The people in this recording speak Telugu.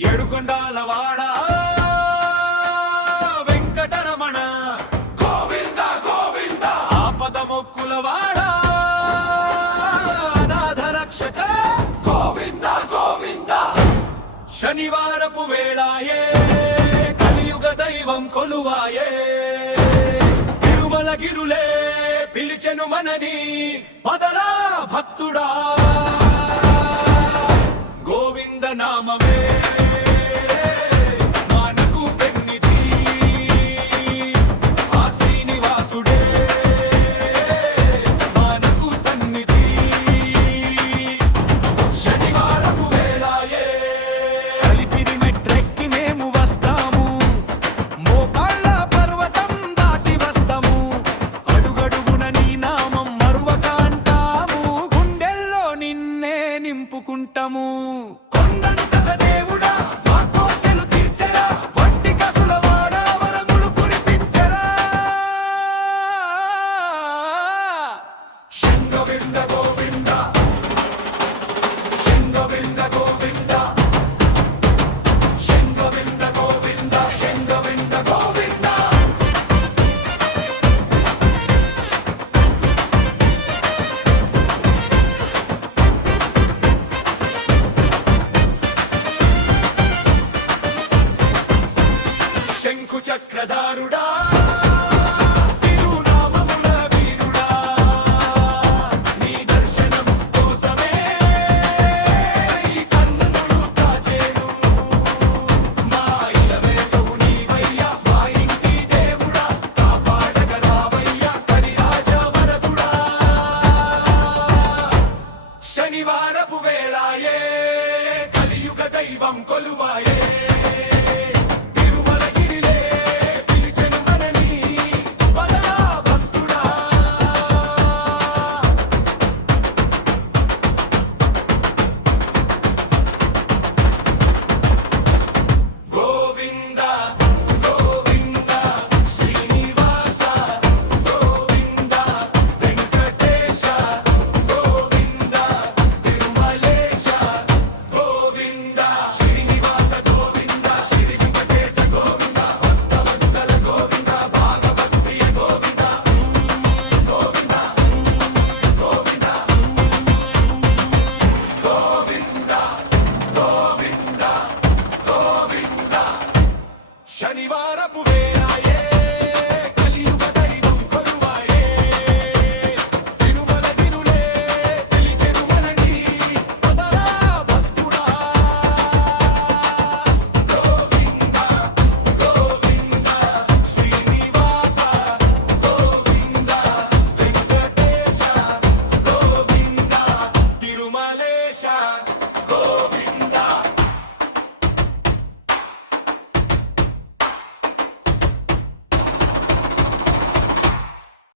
ఏడుకొండలవాడ వెంకటరమణ గోవింద గోవింద ఆపద మొక్కులవాడ అనాథ రక్షక గోవింద గోవింద శనివారపు వేళాయే కలియుగ దైవం కొలువాయే తిరుమల గిరులే పిలిచెను మనని పదరా భక్తుడా గోవింద నామమే మనకు పెన్నిధి ఆ శ్రీనివాసుడే మనకు సన్నిధి శనివారపు వేళాయే కలిపిరి మెట్రెక్కి మేము వస్తాము మోకాళ్ళ పర్వతం దాటి వస్తాము అడుగడుగున నీ నామం మరువక అంటాము గుండెల్లో నిన్నే నింపుకుంటాము కొండంతట దేవుడా మా కోర్కెలు తీర్చెరా వట్టి కసులవాడ వరములు కురిపించెరా శంగవింద గోవింద శంగవింద గోవింద శంగవింద గోవింద శంగవింద గోవింద శంకు చక్రధారుడా తిరునామముల వీరుడా నీ దర్శనం కోసమే ఈ కన్నులు కాచేను మా ఇలవేలువు నీవయ్యా మా ఇంటి దేవుడా కాపాడగ రావయ్యా కరిరాజ వరదుడా శనివారపు వేళాయే కలియుగ దైవం కొలువాయే